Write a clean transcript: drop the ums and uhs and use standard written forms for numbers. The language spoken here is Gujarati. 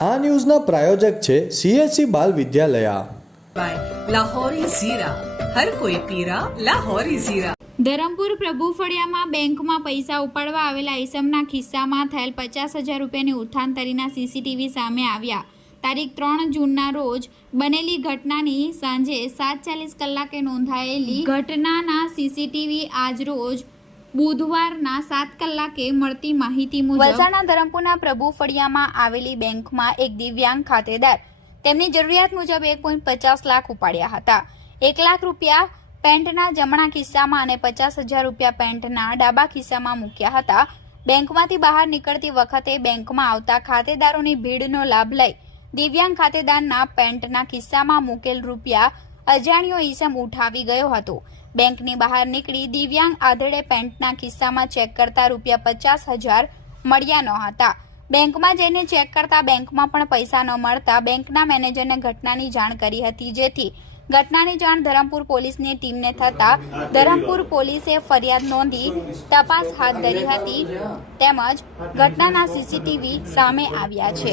આ ન્યૂઝના પ્રાયોજક છે CSC બાલ વિદ્યાલયા। लाहौरी जीरा हर कोई पीरा लाहौरी जीरा। ધરમપુર પ્રભુફળિયામાં બેંકમાં પૈસા ઉપાડવા આવેલા ઈસમના ખિસ્સામાં થયેલ 50,000 રૂપિયાની ઉઠાંતરીના સીસીટીવી સામે આવ્યા। તારીખ 3 જૂનના રોજ બનેલી ઘટનાની સાંજે 7:40 કલાકે નોંધાયેલી ઘટનાના સીસીટીવી આજરોજ બુધવારના 7 કલાકે મળતી માહિતી મુજબ વલસાડના ધરમપુરના પ્રભુફળિયામાં આવેલી બેંકમાં એક દિવ્યાંગ ખાતેદાર તેમની જરૂરિયાત મુજબ 1.50 લાખ ઉપાડ્યા હતા। 1 લાખ રૂપિયા પેન્ટના જમણા ખિસ્સામાં અને 50,000 રૂપિયા પેન્ટના ડાબા ખિસ્સામાં મૂક્યા હતા। બેંકમાંથી બહાર નીકળતી વખતે બેંકમાં આવતા ખાતેદારોની ભીડનો લાભ લઈ દિવ્યાંગ ખાતેદારના પેન્ટના ખિસ્સામાં મૂકેલ રૂપિયા અજાણ્યો ઈસમ ઉઠાવી ગયો હતો। બેંકની બહાર નીકળી દિવ્યાંગ આધેડે પેન્ટના ખિસ્સામાં ચેક કરતા રૂપિયા 50,000 મળ્યા ન હતા। બેંકમાં જઈને ચેક કરતા બેંકમાં પણ પૈસા ન મળતા બેંકના મેનેજરને ઘટનાની જાણ કરી હતી, જેથી ઘટનાની જાણ ધરમપુર પોલીસની ટીમને થતા ધરમપુર પોલીસે ફરિયાદ નોંધી તપાસ હાથ ધરી હતી, તેમજ ઘટનાના સીસીટીવી સામે આવ્યા છે।